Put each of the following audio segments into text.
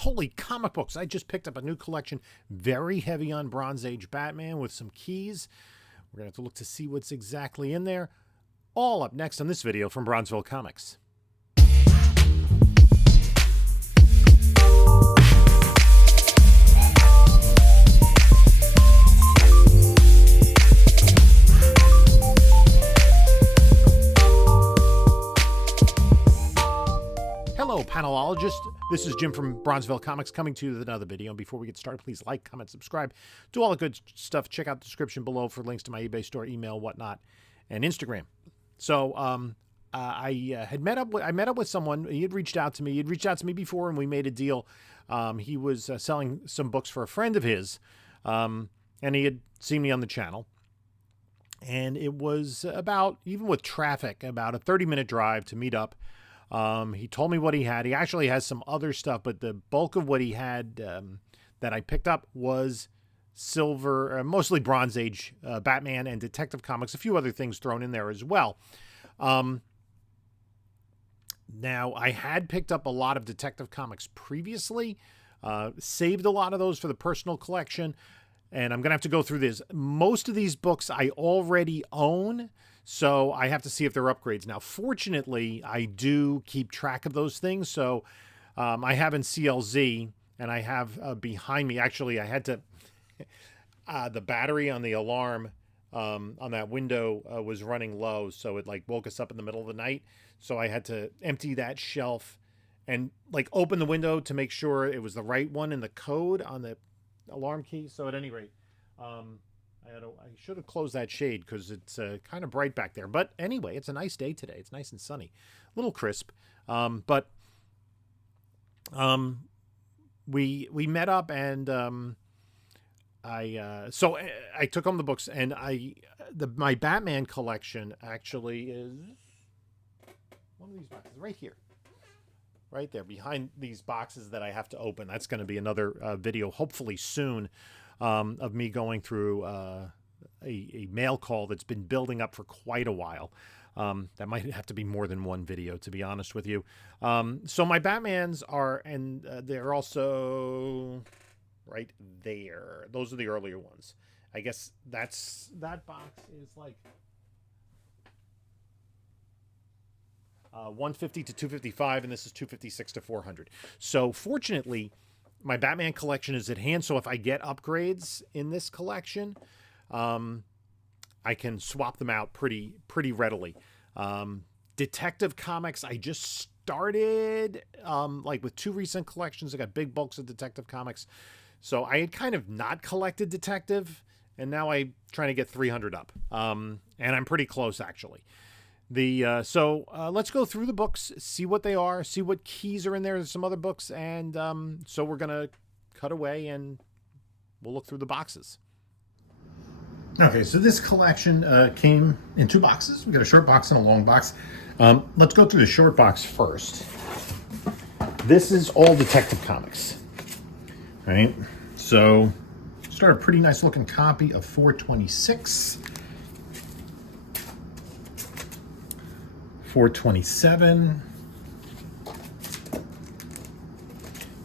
Holy comic books. I just picked up a new collection, very heavy on Bronze Age Batman with some keys. We're going to have to look to see what's exactly in there. All up next on this video from Bronzeville Comics. Hello, panelologists. This is Jim from Bronzeville Comics coming to you with another video. And before we get started, please like, comment, subscribe. Do all the good stuff. Check out the description below for links to my eBay store, email, whatnot, and Instagram. So I met up with someone. He had reached out to me. He had reached out to me before, and we made a deal. He was selling some books for a friend of his, and he had seen me on the channel. And it was about, even with traffic, about a 30-minute drive to meet up. He told me what he had. He actually has some other stuff, but the bulk of what he had that I picked up was silver, mostly Bronze Age Batman and Detective Comics, a few other things thrown in there as well. Now, I had picked up a lot of Detective Comics previously, saved a lot of those for the personal collection, and I'm going to have to go through this. Most of these books I already own, so I have to see if they're upgrades. Now, fortunately, I do keep track of those things. So I have in CLZ, and I have behind me, actually, I had to, the battery on the alarm on that window was running low. So it like woke us up in the middle of the night. So I had to empty that shelf and like open the window to make sure it was the right one in the code on the alarm key. So at any rate, I should have closed that shade because it's kind of bright back there. But anyway, it's a nice day today. It's nice and sunny, a little crisp. We met up, and I took home the books, and my Batman collection actually is one of these boxes right here, right there behind these boxes that I have to open. That's going to be another video, hopefully soon. Of me going through a mail call that's been building up for quite a while. That might have to be more than one video, to be honest with you. So my Batmans are, and they're also right there. Those are the earlier ones. I guess that box is like 150 to 255, and this is 256 to 400. So fortunately, my Batman collection is at hand, so if I get upgrades in this collection, I can swap them out pretty readily. Detective Comics, I just started, like with two recent collections. I got big bulks of Detective Comics. So I had kind of not collected Detective, and now I'm trying to get 300 up. And I'm pretty close, actually. So let's go through the books, see what they are, see what keys are in there. There's some other books, and so we're going to cut away and we'll look through the boxes. Okay, so this collection came in two boxes. We got a short box and a long box. Let's go through the short box first. This is all Detective Comics, right? So start a pretty nice looking copy of 426. 427,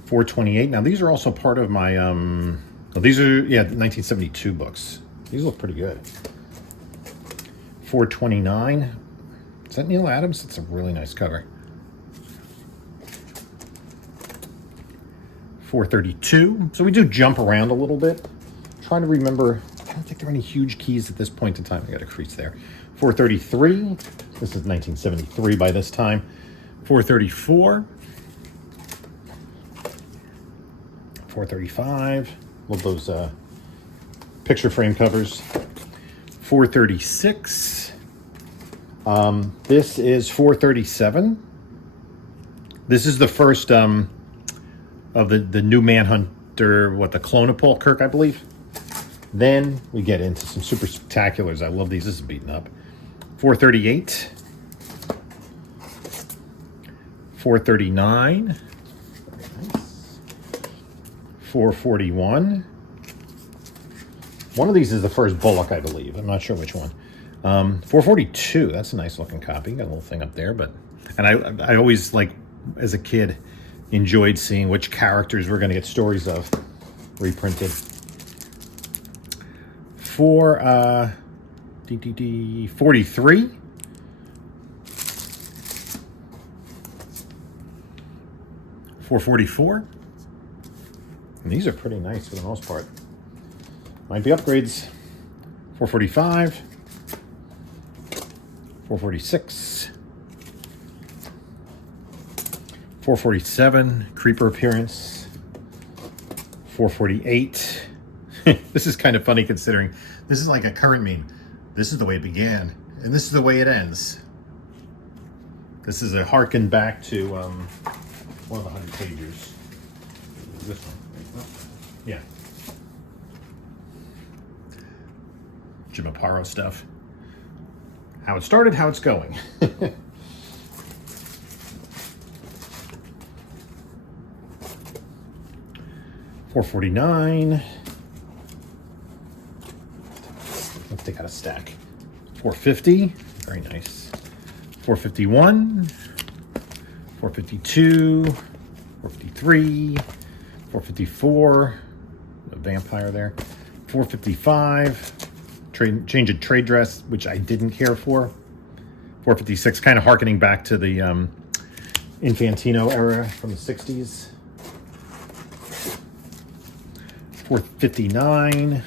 428. Now these are also part of my these are 1972 books. These look pretty good. 429. Is that Neil Adams? It's a really nice cover. 432. So we do jump around a little bit. Trying to remember. I don't think there are any huge keys at this point in time. I got a crease there. 433. This is 1973 by this time. 434. 435. Love those picture frame covers. 436. This is 437. This is the first of the new Manhunter, the clone of Paul Kirk, I believe. Then we get into some super spectaculars. I love these. This is beaten up. 438, 439, nice. 441. One of these is the first Bullock, I believe. I'm not sure which one. 442. That's a nice looking copy. Got a little thing up there, and I always, like, as a kid, enjoyed seeing which characters we're going to get stories of reprinted. For 43. $444. And these are pretty nice for the most part. Might be upgrades. $445. $446. $447. Creeper appearance. $448. This is kind of funny considering this is like a current meme. This is the way it began, and this is the way it ends. This is a harken back to one of the 100 pagers. This one. Yeah. Jim Aparo stuff. How it started, how it's going. $449. Let's take out a stack. $450. Very nice. $451. $452. $453. $454. A vampire there. $455. Change of trade dress, which I didn't care for. $456, kind of harkening back to the Infantino era from the 60s. $459.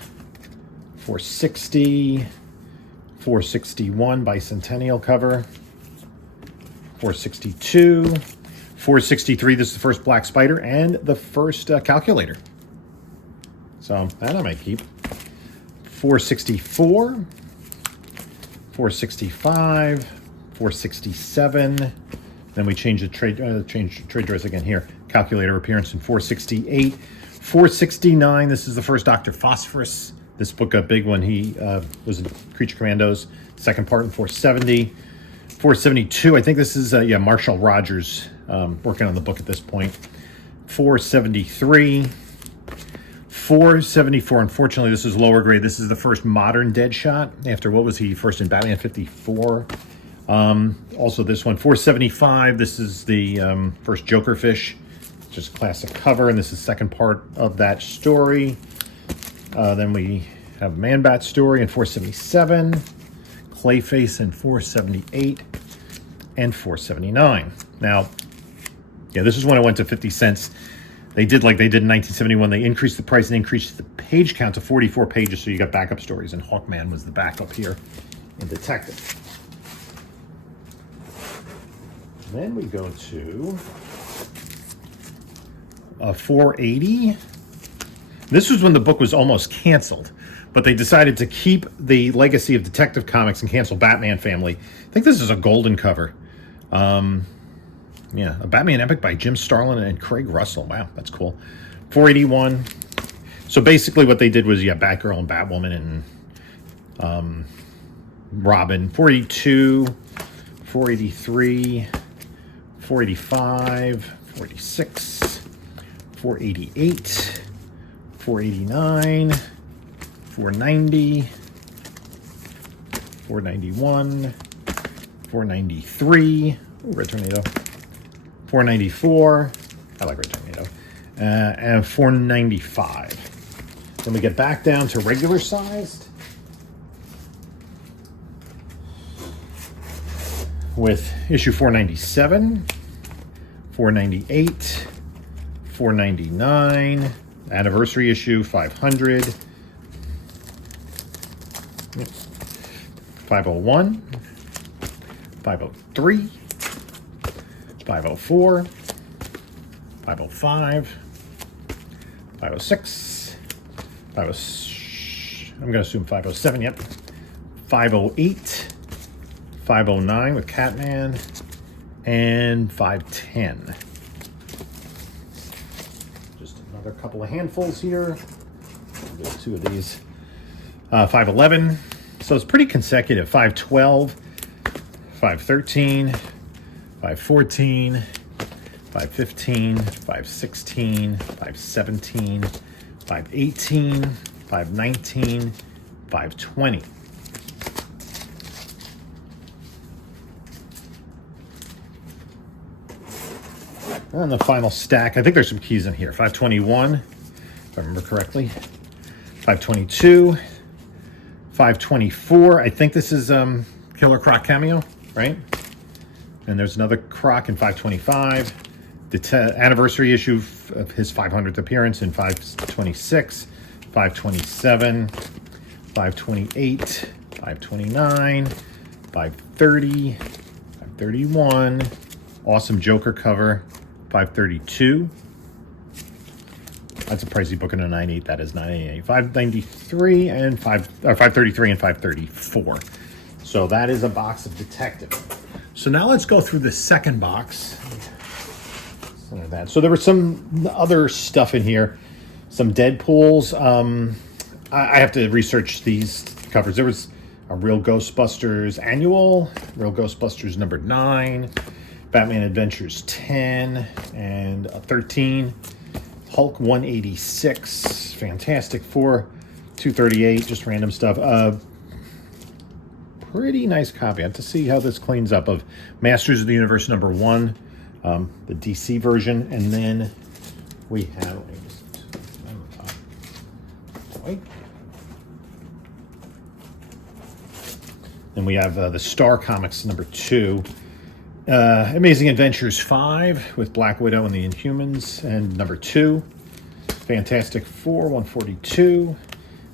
$460. $461 bicentennial cover. $462. $463, this is the first Black Spider and the first calculator. So that I might keep. $464. $465. $467. Then we change the trade dress again here. Calculator appearance in $468. $469, this is the first Dr. Phosphorus. This book got big when he was in Creature Commandos. Second part in $470. $472, I think this is, Marshall Rogers working on the book at this point. $473. $474, unfortunately, this is lower grade. This is the first modern Deadshot after, what was he, first in Batman 54. Also this one, $475, this is the first Joker Fish. Just classic cover, and this is second part of that story. Then we have Man-Bat story in $477, Clayface in $478, and $479. Now, yeah, this is when it went to 50 cents. They did like they did in 1971. They increased the price and increased the page count to 44 pages, so you got backup stories, and Hawkman was the backup here in Detective. Then we go to 480. This was when the book was almost canceled, but they decided to keep the legacy of Detective Comics and cancel Batman Family. I think this is a golden cover. Yeah, a Batman epic by Jim Starlin and Craig Russell. Wow, that's cool. 481. So basically what they did was, Batgirl and Batwoman and Robin. 482, 483, 485, 486, 488, 489, 490, 491, 493. Ooh, Red Tornado. 494. I like Red Tornado. And 495. Then we get back down to regular sized with issue 497, 498, 499, anniversary issue 500, 501, 503, 504, 505, 506, I'm going to assume 507, yep, 508, 509 with Catman, and 510. Just another couple of handfuls here. There's two of these. 511, so it's pretty consecutive. 512, 513, 514, 515, 516, 517, 518, 519, 520. And the final stack, I think there's some keys in here. 521, if I remember correctly. 522, 524. I think this is Killer Croc cameo, right? And there's another Croc in 525. The anniversary issue of his 500th appearance in 526, 527, 528, 529, 530, 531. Awesome Joker cover, 532. That's a pricey book in a 9.8. That is 9.88. 593 and 533 and 534. So that is a box of Detective. So now let's go through the second box. So there was some other stuff in here, some Deadpools. I have to research these covers. There was a Real Ghostbusters annual, Real Ghostbusters number 9, Batman Adventures 10 and 13, Hulk 186, Fantastic Four 238, just random stuff. Pretty nice copy. I have to see how this cleans up, of Masters of the Universe number 1, the DC version, and then we have. Then we have the Star Comics number 2, Amazing Adventures 5 with Black Widow and the Inhumans, and number 2, Fantastic Four 142,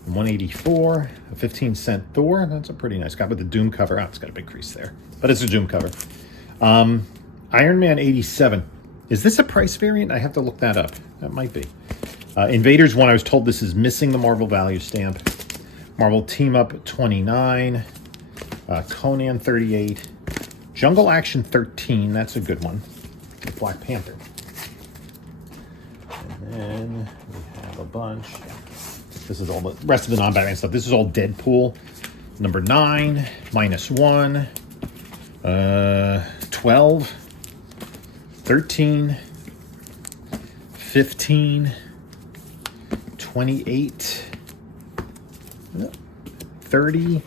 184, a 15-cent Thor. That's a pretty nice copy with the Doom cover. Oh, it's got a big crease there, but it's a Doom cover. Iron Man 87. Is this a price variant? I have to look that up. That might be. Invaders 1, I was told this is missing the Marvel value stamp. Marvel Team Up 29. Conan 38. Jungle Action 13. That's a good one. Black Panther. And then we have a bunch. This is all the rest of the non-Batman stuff. This is all Deadpool. Number 9, -1, 12, 13, 15, 28, 30,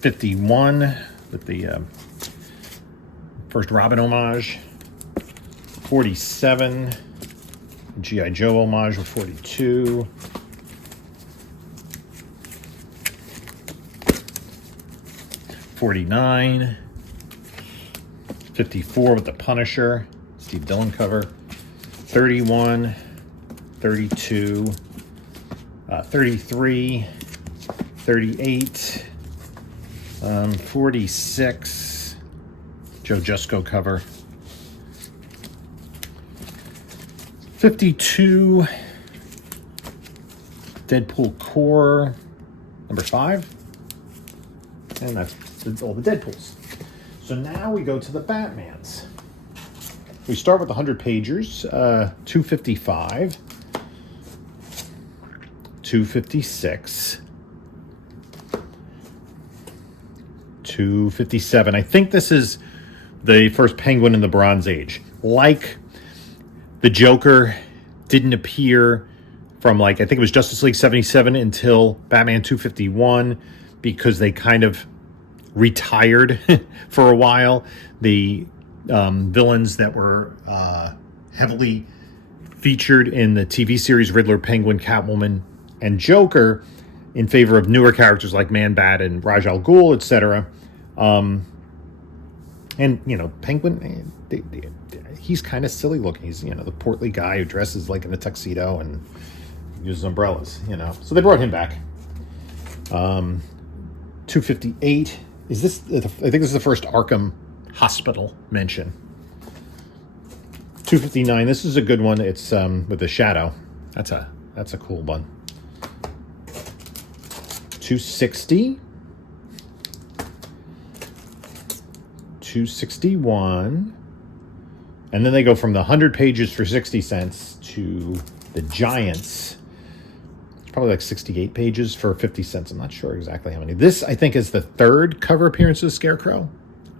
51 with the first Robin homage, 47, G.I. Joe homage with 42, 49, 54 with the Punisher, Steve Dillon cover, 31, 32, 33, 38, 46, Joe Jusko cover, 52, Deadpool Core number 5, and that's all the Deadpools. So now we go to the Batmans. We start with the 100-pagers, 255, 256, 257. I think this is the first Penguin in the Bronze Age. Like the Joker didn't appear from, like, I think it was Justice League 77 until Batman 251, because they kind of retired for a while. The villains that were heavily featured in the TV series, Riddler, Penguin, Catwoman, and Joker, in favor of newer characters like Man-Bat and Ra's al Ghul, etc. And, you know, Penguin, he's kind of silly looking. He's, you know, the portly guy who dresses like in a tuxedo and uses umbrellas, you know. So they brought him back. 258. Is this, I think this is the first Arkham Hospital mention. 259. This is a good one. It's with the Shadow. That's a cool one. 260. 261. And then they go from the 100 pages for 60 cents to the Giants. It's probably like 68 pages for 50 cents. I'm not sure exactly how many. This, I think, is the third cover appearance of the Scarecrow.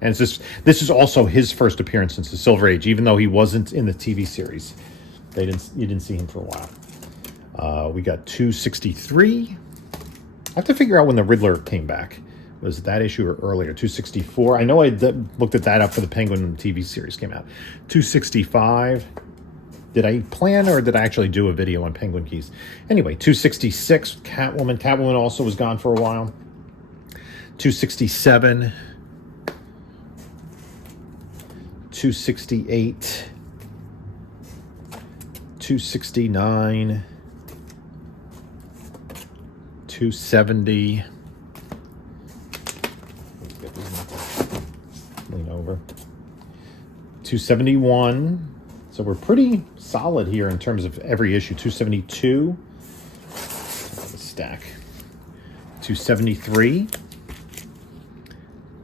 And this is also his first appearance since the Silver Age, even though he wasn't in the TV series. You didn't see him for a while. We got 263. I have to figure out when the Riddler came back. Was that issue or earlier? 264. I know I looked at that up for the Penguin when the TV series came out. 265. Did I plan or did I actually do a video on Penguin keys? Anyway, 266, Catwoman. Catwoman also was gone for a while. 267. 268. 269. 270. Lean over. 271. So we're pretty solid here in terms of every issue. 272. Stack. 273.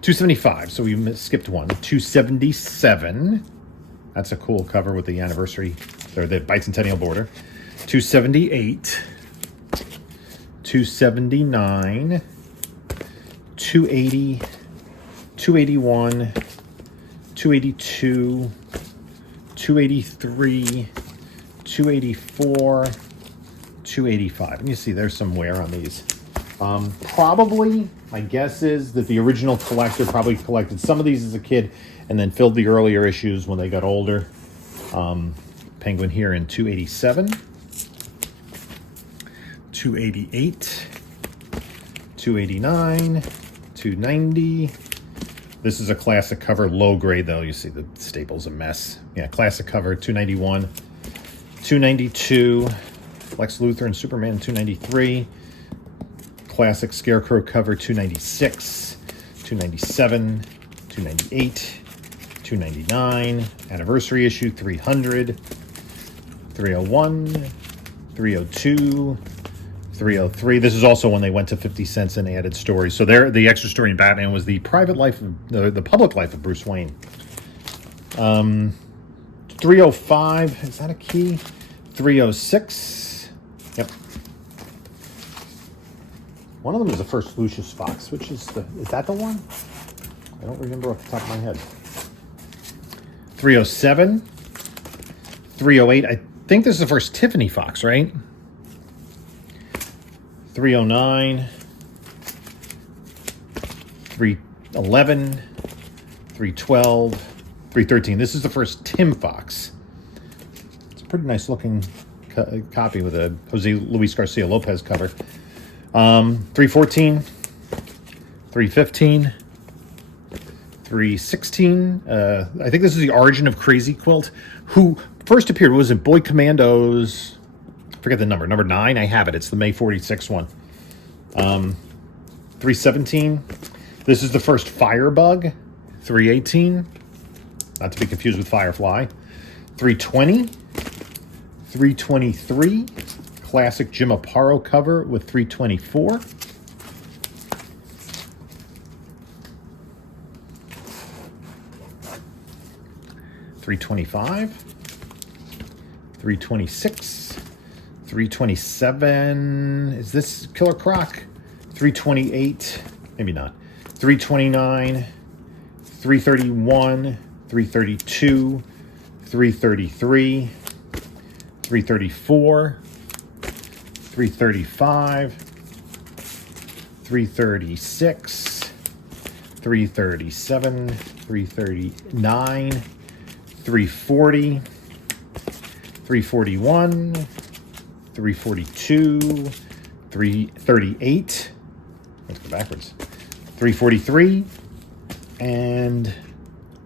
275. So we skipped one. 277. That's a cool cover with the anniversary or the bicentennial border. 278. 279. 280. 281. 282. 283, 284, 285. And you see there's some wear on these. Probably, my guess is that the original collector probably collected some of these as a kid and then filled the earlier issues when they got older. Penguin here in 287, 288, 289, 290. This is a classic cover, low grade though. You see the staple's a mess. Yeah, classic cover, 291, 292, Lex Luthor and Superman 293, classic Scarecrow cover 296, 297, 298, 299, anniversary issue 300, 301, 302, 303. This is also when they went to 50 cents and added stories. So there, the extra story in Batman was the private life of the public life of Bruce Wayne. 305, is that a key? 306. Yep. One of them is the first Lucius Fox, which is that the one? I don't remember off the top of my head. 307. 308. I think this is the first Tiffany Fox, right? 309, 311, 312, 313. This is the first Tim Fox. It's a pretty nice looking copy with a Jose Luis Garcia Lopez cover. 314, 315, 316. I think this is the origin of Crazy Quilt, who first appeared, was it Boy Commandos? Forget the number 9. I have it. It's the May 46 one. 317. This is the first Firebug. 318. Not to be confused with Firefly. 320. 323. Classic Jim Aparo cover with 324. 325. 326. 327, is this Killer Croc? 328, maybe not. 329, 331, 332, 333, 334, 335, 336, 337, 339, 340, 341, 342, 338, let's go backwards, 343, and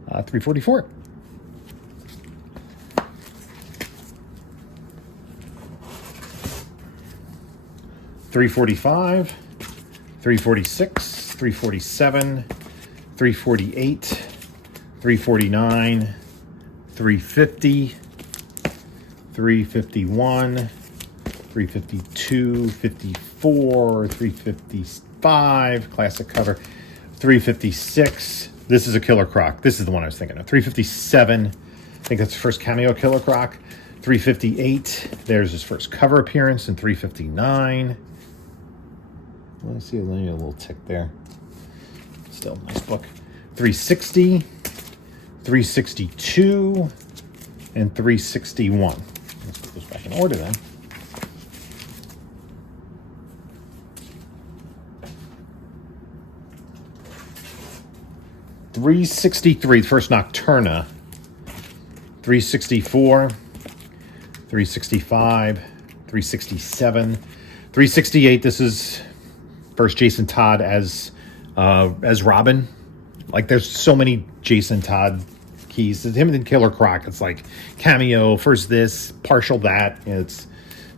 344. $345, $346, $347, $348, $349, $350, $351, $352, $54, $355, classic cover, $356. This is a Killer Croc. This is the one I was thinking of. $357. I think that's the first cameo Killer Croc. $358. There's his first cover appearance in $359. Let me see, I need a little tick there. Still a nice book. $360, $362, and $361. Let's put this back in order then. 363, first Nocturna. 364, 365, 367, 368. This is first Jason Todd as Robin. Like, there's so many Jason Todd keys. It's him and Killer Croc. It's like cameo, first this, partial that. It's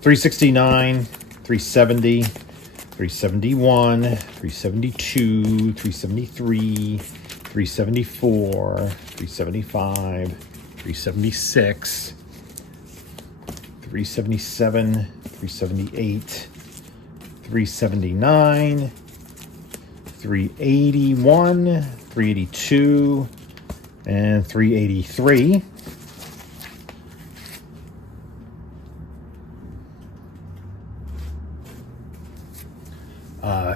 369, 370, 371, 372, 373, 374, 375, 376, 377, 378, 379, 381, 382, and 383.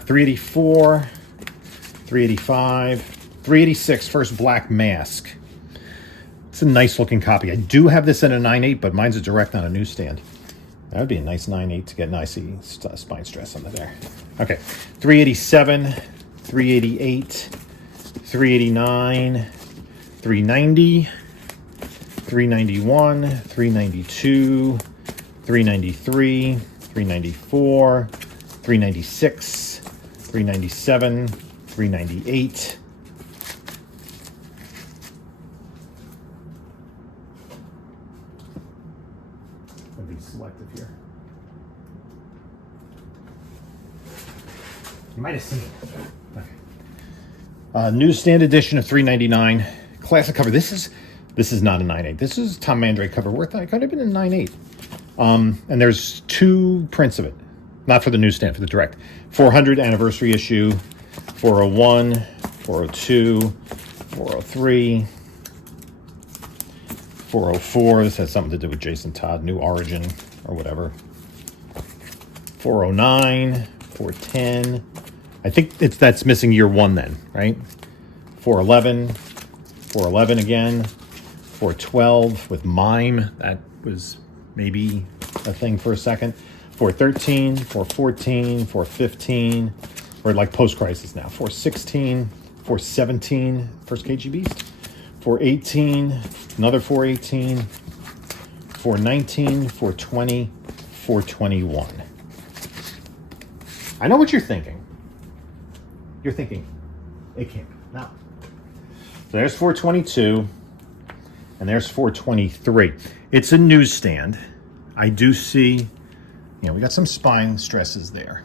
384, 385, 386, first Black Mask. It's a nice looking copy. I do have this in a 9.8, but mine's a direct on a newsstand. That would be a nice 9.8 to get nice spine stress under there. Okay, 387, 388, 389, 390, 391, 392, 393, 394, 396, 397, 398. I'll be selective here. You might have seen it. Okay. Newsstand edition of 399. Classic cover. This is not a 9.8. This is Tom Mandrake cover. Worth it could have been a 9.8. And there's two prints of it. Not for the newsstand, for the direct. 400 anniversary issue, 401, 402, 403, 404. This has something to do with Jason Todd, New Origin, or whatever. 409, 410. I think that's missing year one then, right? 411, 411 again, 412 with Mime. That was maybe a thing for a second. 413, 414, 415. We're like post-crisis now. 416, 417, first KG Beast. 418, another 418, 419, 420, 421. I know what you're thinking. You're thinking, it can't be. No. So there's 422, and there's 423. It's a newsstand. I do see, we got some spine stresses there.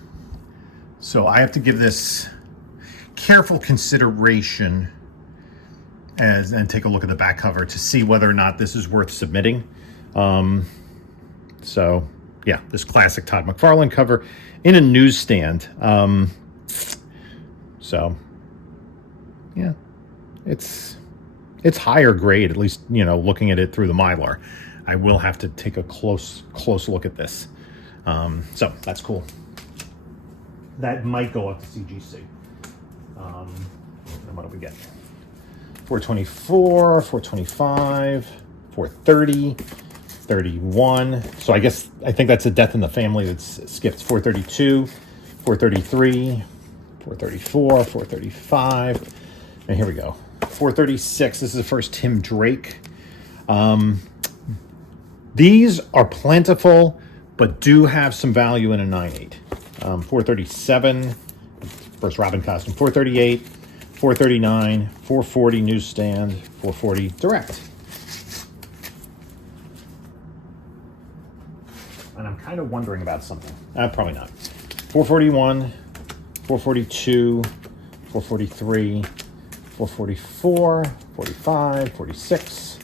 So I have to give this careful consideration and take a look at the back cover to see whether or not this is worth submitting. So yeah, this classic Todd McFarlane cover in a newsstand. So yeah, it's higher grade, at least, looking at it through the Mylar. I will have to take a close look at this. So that's cool. That might go up to CGC. And what do we get? 424, 425, 430, 31. So I think that's a death in the family that's skipped. 432, 433, 434, 435. And here we go. 436. This is the first Tim Drake. These are plentiful, but do have some value in a 9.8. 437, first Robin costume. 438, 439, 440 newsstand, 440 direct. And I'm kind of wondering about something. Probably not. 441, 442, 443, 444, 45, 46,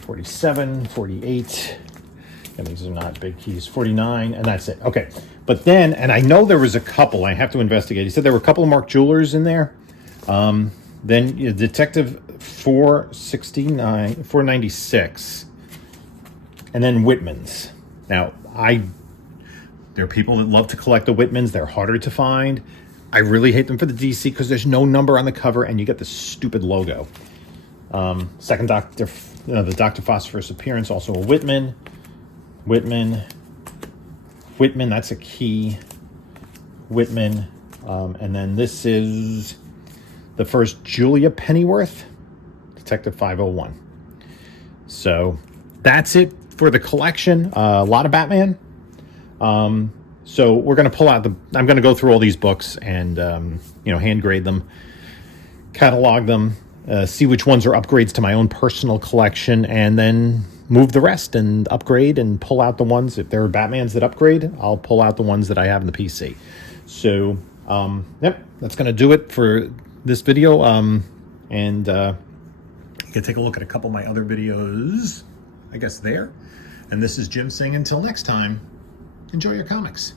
47, 48. And these are not big keys. 49, and that's it. Okay. But then, and I know there was a couple, I have to investigate. He said there were a couple of Mark Jewelers in there. Then Detective 469, 496, and then Whitman's. Now, there are people that love to collect the Whitmans. They're harder to find. I really hate them for the DC because there's no number on the cover and you get this stupid logo. Second Doctor, the Dr. Phosphorus appearance, also a Whitman. Whitman, that's a key. Whitman. And then this is the first Julia Pennyworth. Detective 501. So that's it for the collection. A lot of Batman. So we're going to pull out I'm going to go through all these books and, hand grade them, catalog them, see which ones are upgrades to my own personal collection, and then move the rest and upgrade and pull out the ones. If there are Batmans that upgrade, I'll pull out the ones that I have in the PC. So, yep, that's going to do it for this video. And you can take a look at a couple of my other videos, I guess, there. And this is Jim saying until next time, enjoy your comics.